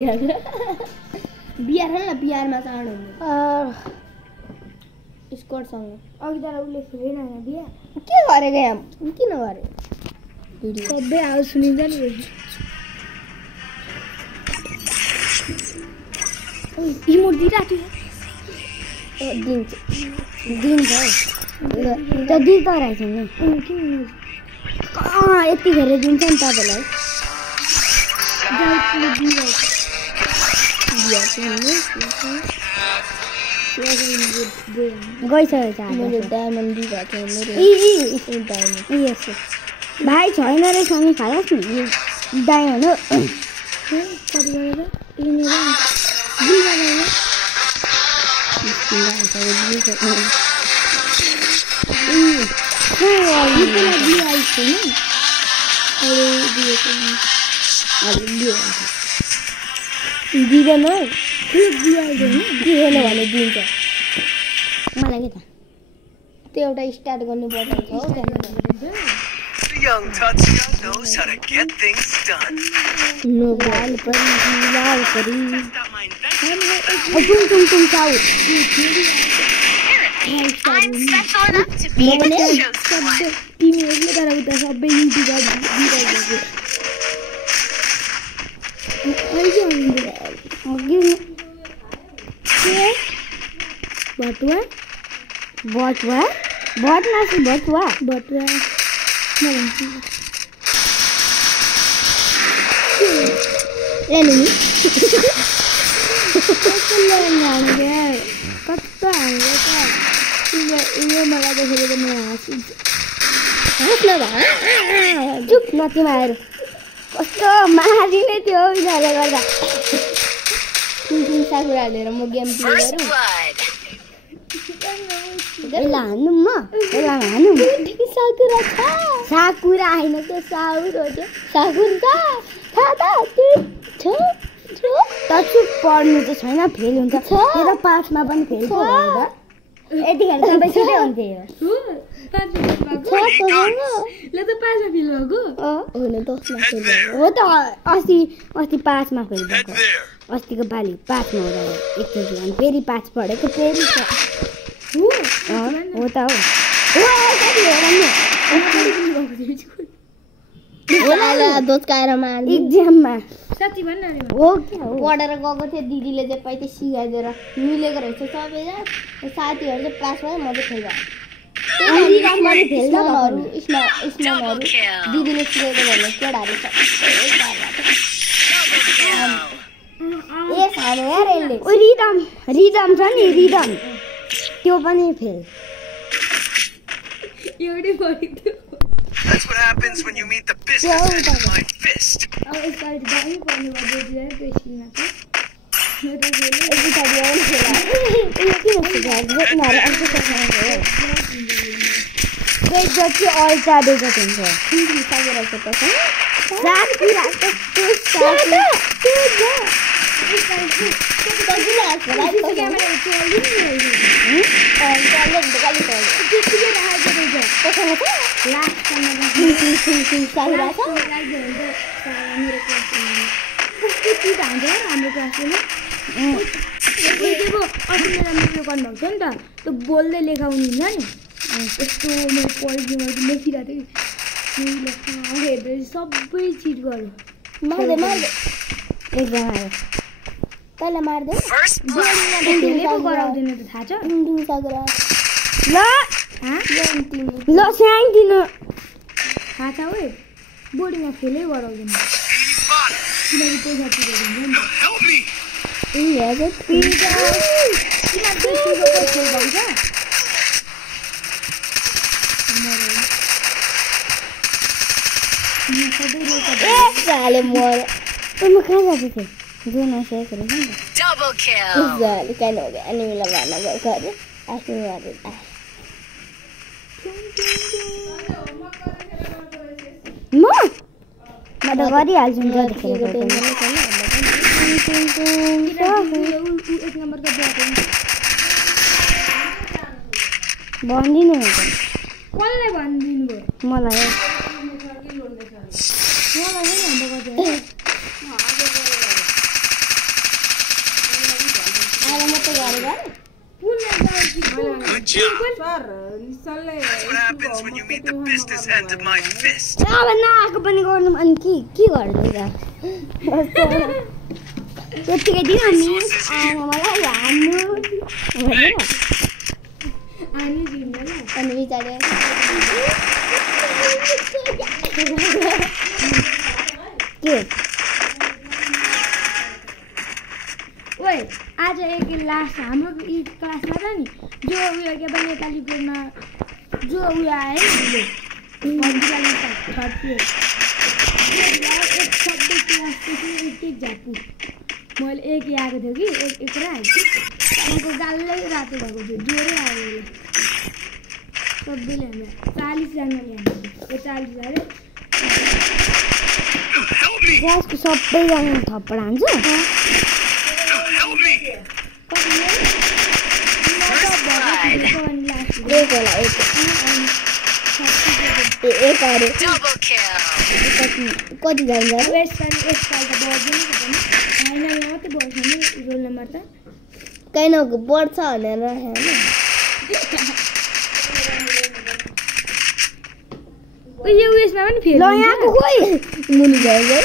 बिहार है ना बिहार में चाँड हुने स्कोरसँग अघि तर उसले खेलेन हैन बिहा के गरेको यहाँ किन गरे भिडियो सबै आवाज सुनिन्छ नि इमोट दिइराख्यो दिन्छ दिन्छ त दिन्छ रहेछ नि किन यतिखेर दिन्छ नि तपाईँलाई गइसकेछ मैले डायमन्ड दिइरहेको थिएँ डायमन्ड भाइ छैन रहेछ नि खानुहोस् नि डायमन्ड हो कति गरेर दिँदैन दिएन भने दिन्छ मलाई के त त्यो एउटा स्टार्ट गर्नुपर्छ हो Young Tatsuya knows how to get things done. No ball pari laal pari I'm special enough to be the chosen one. तिमीहरुले तर उता सबै युट्युबर दिइरहेको बटुवा बटुवा बटमासु बटुवा बटुवा एनिमी कस्तो हाम्रो त उयो मलाई देखेर म हाँसिन्छ चुप नतिमाहरू कस्तो मारिने थियो उनीहरूले गर्दा साकुरा हालेर म गेम प्ले First गरौँ blood. यसलाई हान्नु म यसलाई हान्नु साकुरा छ साकुरा होइन त्यो साउर हो त्यो साकुरा छ त चुप पढ्नु त छैन फेल हुन्छ तेरो पासमा पनि फेल पो हुन्छ यतिखेर सबै छिटै हुन्थ्यो होइन 10मा फेल हो त अस्ति 5मा फेल भएको अस्तिको पालि 5मा हुँदा एकचोटि अनि फेरि 5 पढेको फेरि हो त हो दोस्काएरमा एक्जाममा साथी भन्न हो क्या हो पढेर गएको थियो दिदीले चाहिँ पाइते सिकाइदिएर मिलेको रहेछ सबैजना साथीहरू चाहिँ पास भयो म चाहिँ फेल भयो दिदीले सिकाएको भन्ने केटाहरू रिदम छ नि रिदम त्यो पनि फेल एउटै पढेको That's what happens when you meet the business end of my fist. अब यसपालि दामी पढ्नु पर्यो दिएर पेस्टिङमा हाम्रो क्लासले गर्नुभएको छ नि त त्यो बोल्दै लेखाउनु हुन्छ नि यस्तो मैले पढिदिनु लेखिरहेको थिएँ हेर्दै सबै चिट गर्यो पहिला मार्दै धेरै पो गराउँदैन त थाहा छ ल साइदिनु थाहा छ है बोर्डिङमा फेलै गराउँदैन किनकि पैसा तिरेर हुन्छ नि Help me! Double kill. Kan हो गया एनिमीलाई भर्न गएको अरे आफ्नो गरेर म त गरिहाल्छु नि जतिखेर भनिदिनु कसलाई भनिदिनु भयो मलाई Good job. That's what happens when you meet the business end of my fist. अब नआएको पनि गर्नु अनि के गर्नु त त्यतिकै दिन मिस आमा मलाई हान्नु अनि जिन्दैन अनि बिचारे के ओए आज एक लास्ट हाम्रो क्लासमा छ नि जो उयो के पनि नेपालीकोमा जो उयो आयो नि एक शब्द क्लासदेखि झापु मैले एक आएको थियो कि एक राखेको उनको गालै रातो भएको थियो जोरै आयो सबैले हामीलाई 40 जनाले हामीलाई 40 जना क्लासको सबैजना थप्पड हान्छ एक होला एक अरे कति जान्छ रोल नम्बर त कहीँ बढ्छ भनेर होइन यो उयसमा पनि फेल ल यहाँको खोइ मुनि गयो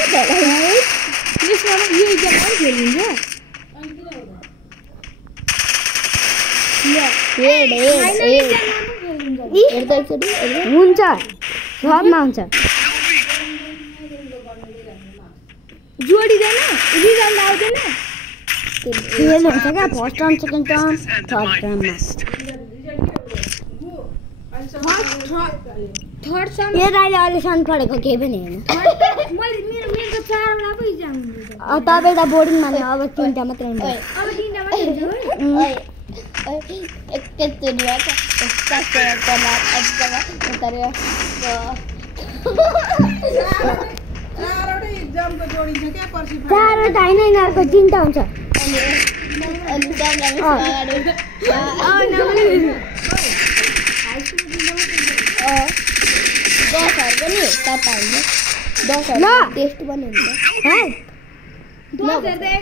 यसमा पनि यो इक्जाममा पनि फेल हुन्छ हुन्छ सबमा हुन्छ जोडिँदैन रिजल्ट आउँदैन फेल हुन्छ क्या फर्स्ट टर्म सेकेन्ड टर्म थर्ड टर्ममा थर्ड सम यो दाइले अहिलेसम्म पढेको केही पनि होइन मेरो त 4 वटा पो इक्जाम हुन्छ तपाईँ त बोर्डिङमा नै अब 3टा मात्रै हुन्छ अब 3टा मात्रै हुन्छ एकैचोटि चारवटा होइन यिनीहरूको 3टा हुन्छ दसहरू पनि तपाईँहरूले 10 टेस्ट पनि हुन्छ 10 त 11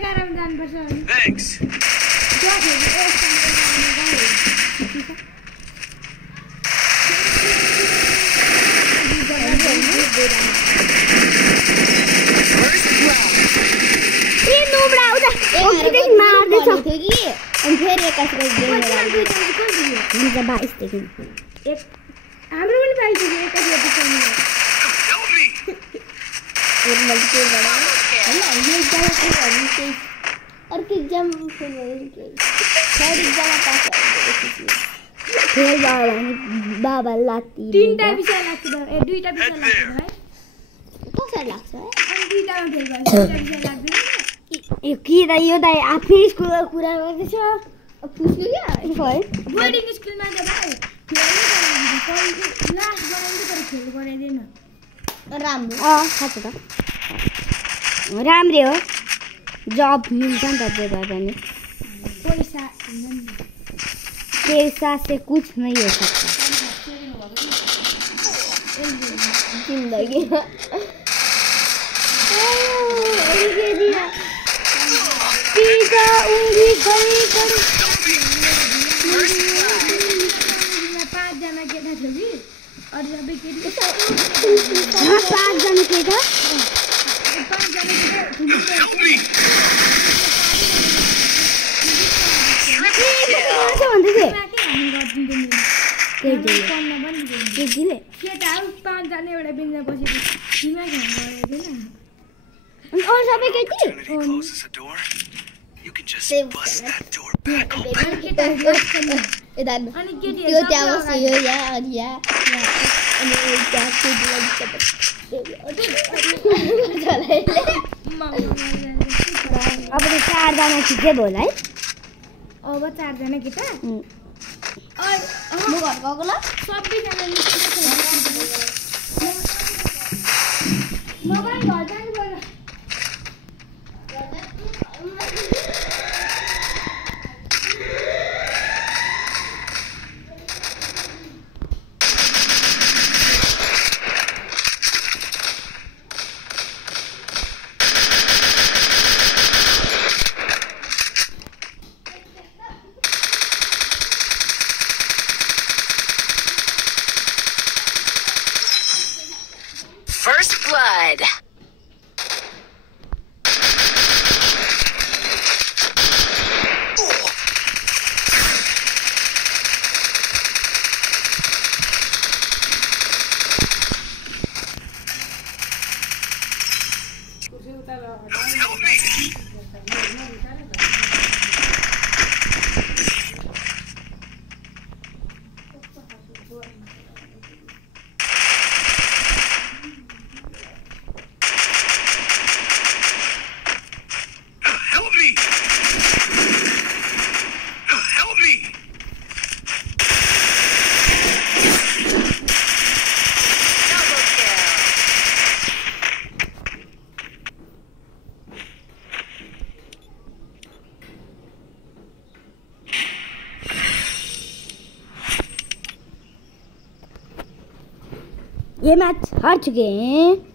मा जानुपर्छ Thanks. मार्दैछ कि अनि फेरि एकातिर हुन्छ 22 देखि हाम्रो पनि पाइसक्यो एकातिर अर्को इक्जाम फेल भयो भने बाबा लात्ती 3टा विषय लाग्छ 2टा विषय लाग्छ है कसरी लाग्छ अनि 2टामा फेल भयो 2टा विषय लाग्दैन यो के त यो त आफै स्कुलको कुरा गर्दैछ पुस्नु क्या बोर्डिङ स्कुलमा त भाइ फेल लास्ट बनाइदियो तर फेल बनाइदिएन राम्रो साँच्चै त राम्रै हो जब मिल्छ नि त त्यो भए पनि पैसा से कुछ नहीं हो सकता जिंदगी सीधा उंगली खड़ी कर 5 जना केटा थियो कि अरु सबै केटी 5 जना केटा 5 जना केटा केटा 5 जना एउटा बेन्चमा बसेको दिमाग ह्याङ गरेदैन अनि अरु सबै केटी Closes the door. You can just bust that door back open. अनि केटा अनि केटी यो त्यहाँ बस्यो यो यहाँ अनि यहाँ अनि त्यहाँ अब त 4 जना ठिकै भयो है अब 4 जना केटा म घर गएको ल सबैजना म पनि घर जानु पर्छ dead. Help me! Help me! Help me! Double kill. ये मैच हार चुके हैं।